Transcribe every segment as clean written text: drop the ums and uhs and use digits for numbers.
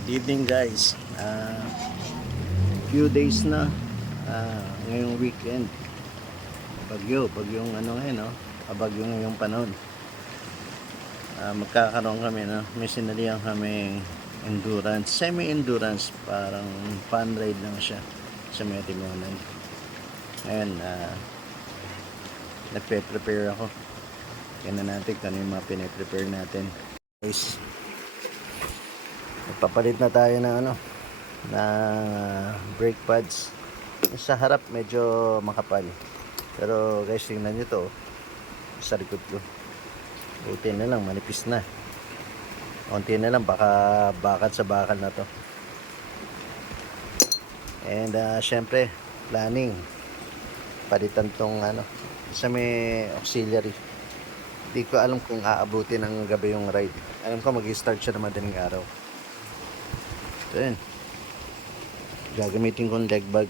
Good evening guys. Few days na ngayong weekend. Bagyong ano ngayon, no? Bagyo ngayong panahon. Magkakaroon kami na may sinalihan kaming endurance, semi-endurance, parang fun ride lang siya sa Metimonan. Ngayon, nagpe-prepare ako. Yan na natin kung ano yung mga pine-prepare natin. Guys, papalit na tayo ng na brake pads. Sa harap medyo makapal, pero guys, tingnan nyo to sa likod ko. Buti na lang manipis na, konti na lang, baka bakal sa bakal na to. And syempre planning palitan tong sa may auxiliary. Hindi ko alam kung aabutin ng gabi yung ride. Alam ko mag-start siya na madaling araw. So yun, gagamitin kong leg bag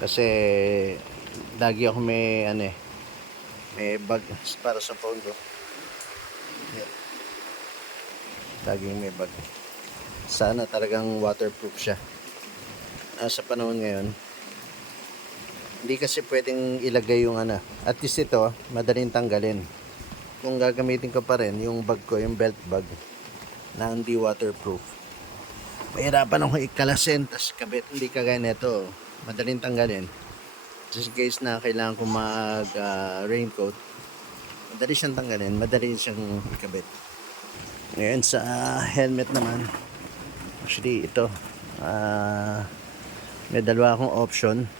kasi lagi ako may may bag para sa phone ko. Yan. Laging may bag. Sana talagang waterproof siya. Sa panahon ngayon, hindi kasi pwedeng ilagay yung at least ito madaling tanggalin. Kung gagamitin ko pa rin yung bag ko, yung belt bag na hindi waterproof, mahirapan ako ikalasin, tas kabit. Hindi kagaya nito, madaling tanggalin. Just in case na kailangan ko mag raincoat, madali siyang tanggalin, madali siyang ikabit. Ngayon sa helmet naman, actually ito, may dalawa akong option.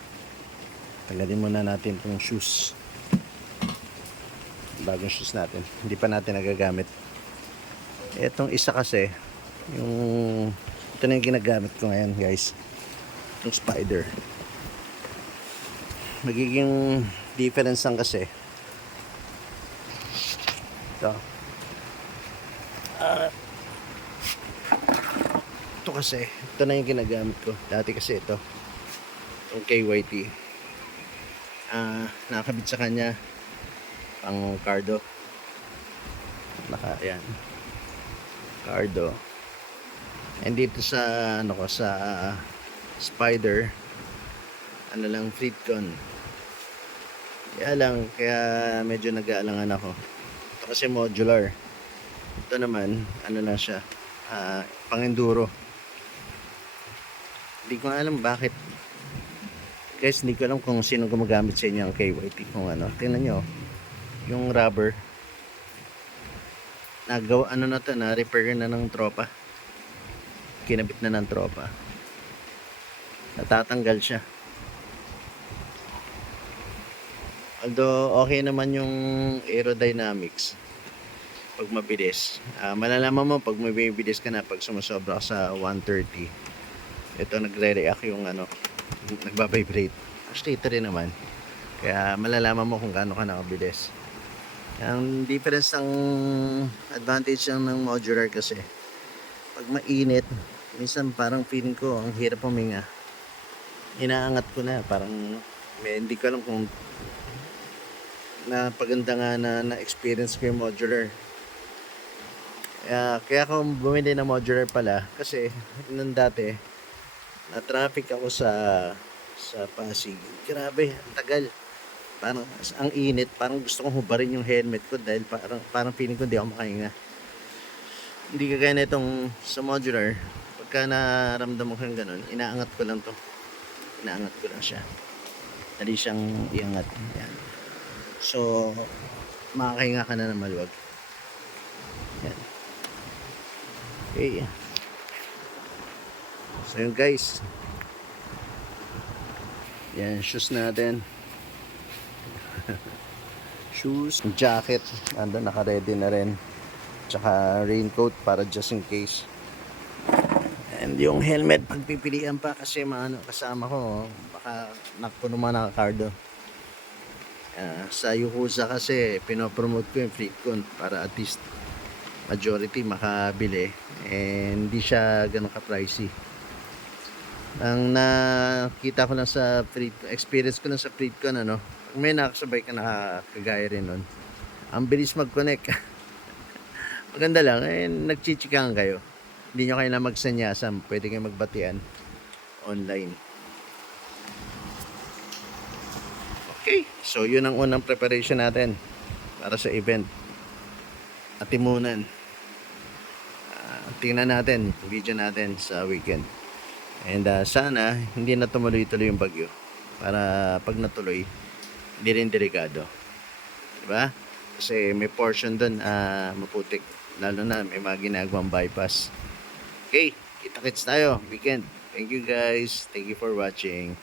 Tanggalin muna natin itong shoes, bagong shoes natin, hindi pa natin nagagamit. Itong isa kasi, ito na yung ginagamit ko ngayon guys, itong Spider. Magiging difference lang kasi ito, ito kasi, ito na yung ginagamit ko. Dati kasi ito, itong KYT, nakakabit sa kanya pang cardo, yan, cardo. And dito sa sa Spider, lang, Fleetcon. Kaya medyo nag-aalangan ako. Ito kasi modular. Ito naman lang siya, pang enduro. Hindi ko alam bakit guys, hindi ko alam kung sino gumagamit sa inyo ang KYT. Kung tingnan nyo yung rubber, nagawa na to, na repair na ng tropa, kinabit na ng tropa, natatanggal siya. Although okay naman yung aerodynamics pag mabilis. Malalaman mo pag mabibilis ka na pag sumusobra ka sa 130. Ito nagre-react yung nagbabibrate. Actually ito rin naman, kaya malalaman mo kung gaano ka nakabilis. Ang difference ng advantage ng modular kasi, pag mainit, minsan parang feeling ko ang hirap huminga. Inaangat ko na, parang hindi ko alam kung napaganda nga na experience ko yung modular. Kaya ako bumili ng modular pala, kasi nung dati na traffic ako sa Pasig. Grabe, ang tagal. Parang ang init, parang gusto kong hubarin yung helmet ko dahil parang feeling ko hindi ako makahinga. Hindi kagaya nitong sa modular, pagka naramdam mo kang ganun, inaangat ko lang siya, dali siyang iangat. Yan. So makakahinga ka na ng maluwag. Yan. Okay. So yun guys, yan, shoes natin. Shoes, jacket, naka-ready na rin. Tsaka raincoat para just in case. And yung helmet, pagpipilian pa kasi kasama ko, baka nakuno man naka-cardo. Sa Yukuza kasi, pinopromote ko yung Fleetcon para at least majority makabili. And hindi siya ganun ka-pricey. Ang nakita ko lang sa experience ko lang sa Fleetcon, may nakasabay ka nakakagaya rin nun, ang bilis mag-connect. Maganda lang, nagchichikahan kayo. Hindi nyo kailangan magsanyasan. Pwede kayo magbatian online. Okay, so yun ang unang preparation natin para sa event. Atimunan. Tingnan natin video natin sa weekend. And sana hindi na tumuloy-tuloy yung bagyo. Para pag natuloy, hindi rin delikado. Diba? Kasi may portion doon maputik. Lalo na may mga ginagawang bypass. Okay, kita-kits tayo weekend. Thank you guys. Thank you for watching.